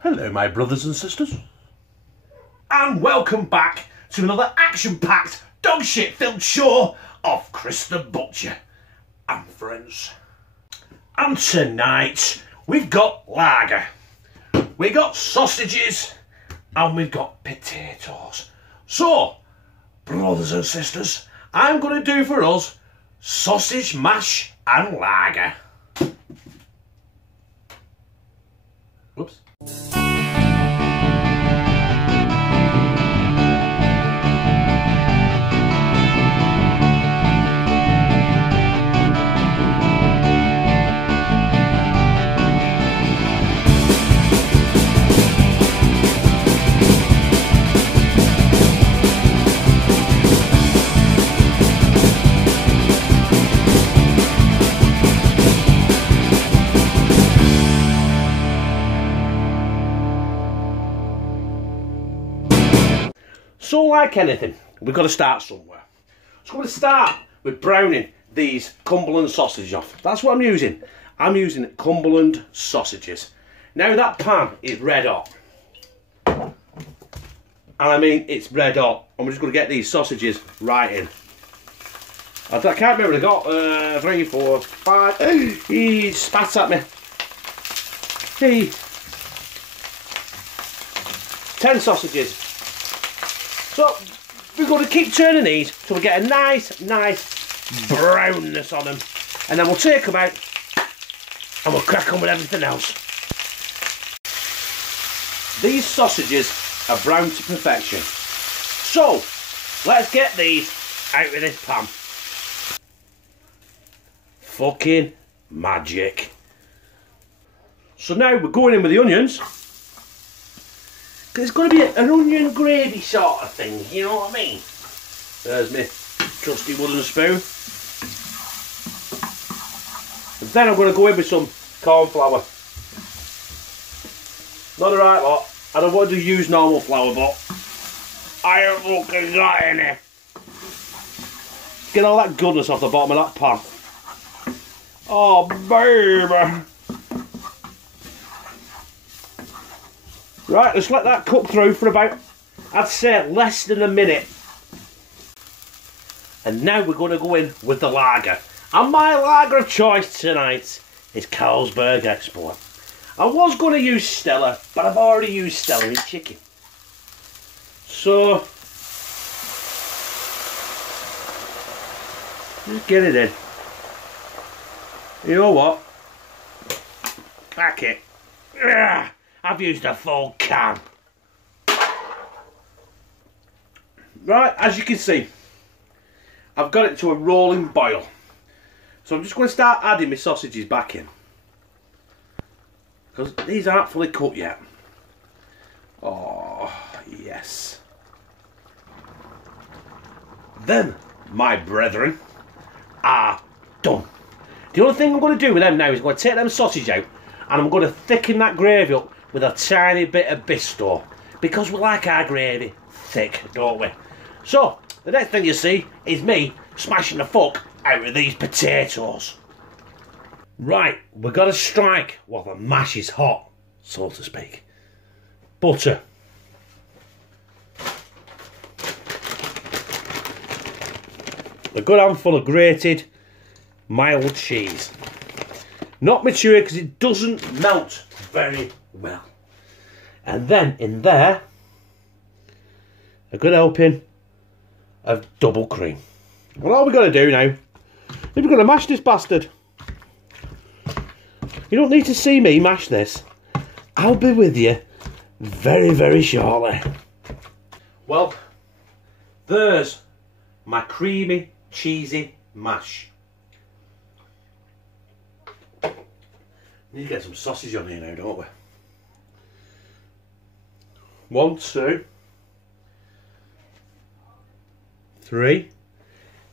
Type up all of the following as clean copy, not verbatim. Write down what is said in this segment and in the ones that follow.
Hello my brothers and sisters, and welcome back to another action-packed dog shit filled show of Chris the Butcher and friends. And tonight we've got lager, we've got sausages and we've got potatoes. So brothers and sisters, I'm going to do for us sausage mash and lager. Whoops. So like anything, we've got to start somewhere. So I'm going to start with browning these Cumberland sausages off. That's what I'm using. I'm using Cumberland sausages. Now that pan is red hot. And I mean it's red hot. And we're just going to get these sausages right in. I can't remember, I got 3, 4, 5. He spat at me. 10 sausages. So we're going to keep turning these till we get a nice brownness on them, and then we'll take them out and we'll crack on with everything else. These sausages are browned to perfection. So let's get these out of this pan. Fucking magic. So now we're going in with the onions. It's going to be an onion gravy sort of thing, you know what I mean? There's my trusty wooden spoon. And then I'm going to go in with some corn flour. Not the right lot. I don't want to use normal flour, but I have fucking got in it. Get all that goodness off the bottom of that pan. Oh, baby. Right, let's let that cook through for about, I'd say, less than a minute. And now we're going to go in with the lager. And my lager of choice tonight is Carlsberg Export. I was going to use Stella, but I've already used Stella in chicken. So, just get it in. You know what? Back it. Ugh. I've used a full can. Right, as you can see, I've got it to a rolling boil. So I'm just going to start adding my sausages back in, because these aren't fully cooked yet. Oh, yes. Them, my brethren, are done. The only thing I'm going to do with them now is I'm going to take them sausage out and I'm going to thicken that gravy up with a tiny bit of Bisto, because we like our gravy thick, don't we? So the next thing you see is me smashing the fuck out of these potatoes. Right, we've got to strike while the mash is hot, so to speak. Butter. A good handful of grated mild cheese. Not mature because it doesn't melt very well. And then in there, a good helping of double cream. Well, all we're going to do now is we're going to mash this bastard. You don't need to see me mash this. I'll be with you very, very shortly. Well, there's my creamy, cheesy mash. Need to get some sausage on here now, don't we? 1, 2, 3.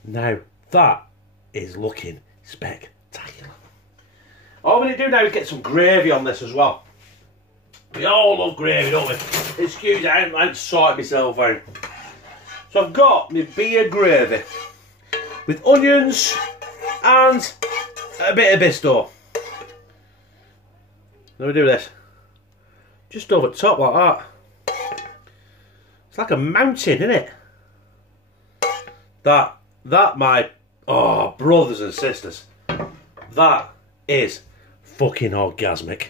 Now that is looking spectacular. All we need to do now is get some gravy on this as well. We all love gravy, don't we? Excuse me, I haven't sorted myself out. So I've got my beer gravy with onions and a bit of Bisto. Let me do this. Just over the top like that. It's like a mountain, isn't it? That my, oh, brothers and sisters, that is fucking orgasmic.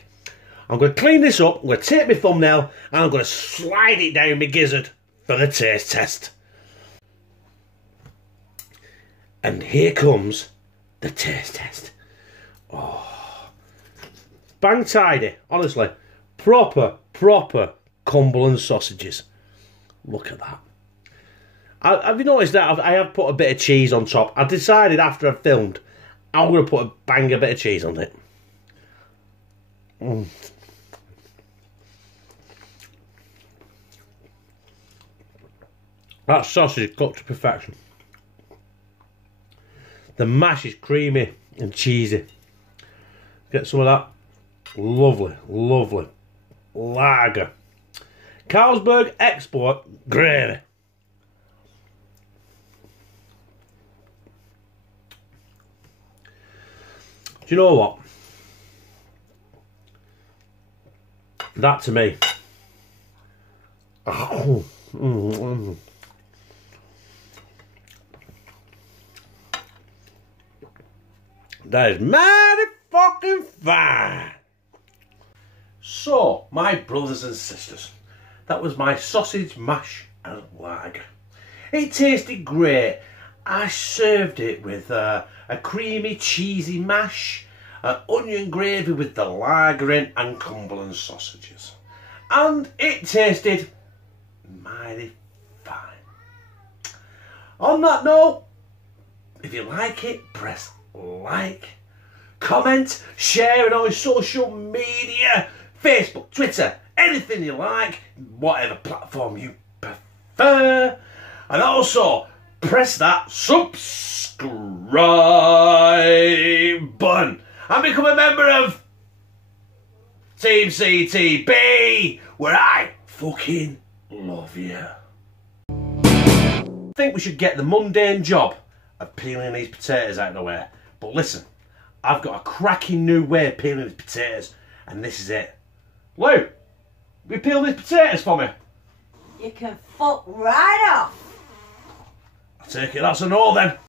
I'm going to clean this up, I'm going to take my thumbnail, and I'm going to slide it down my gizzard for the taste test. And here comes the taste test. Oh, bang tidy, honestly. Proper Cumberland sausages. Look at that. Have you noticed that I have put a bit of cheese on top? I decided after I filmed, I'm going to put a banger bit of cheese on it. That sausage is cooked to perfection. The mash is creamy and cheesy. Get some of that lovely lager. Carlsberg Export gravy. Do you know what? That to me. That is mighty fucking fine. So, my brothers and sisters, that was my sausage mash and lager. It tasted great. I served it with a creamy cheesy mash, onion gravy with the lager in, and Cumberland sausages. And it tasted mighty fine. On that note, if you like it, press like, comment, share it on social media, Facebook, Twitter, anything you like, whatever platform you prefer. And also, press that subscribe button and become a member of Team CTB, where I fucking love you. I think we should get the mundane job of peeling these potatoes out of the way. But listen, I've got a cracking new way of peeling these potatoes, and this is it. Lou, will you peel these potatoes for me? You can fuck right off. I take it that's a no then.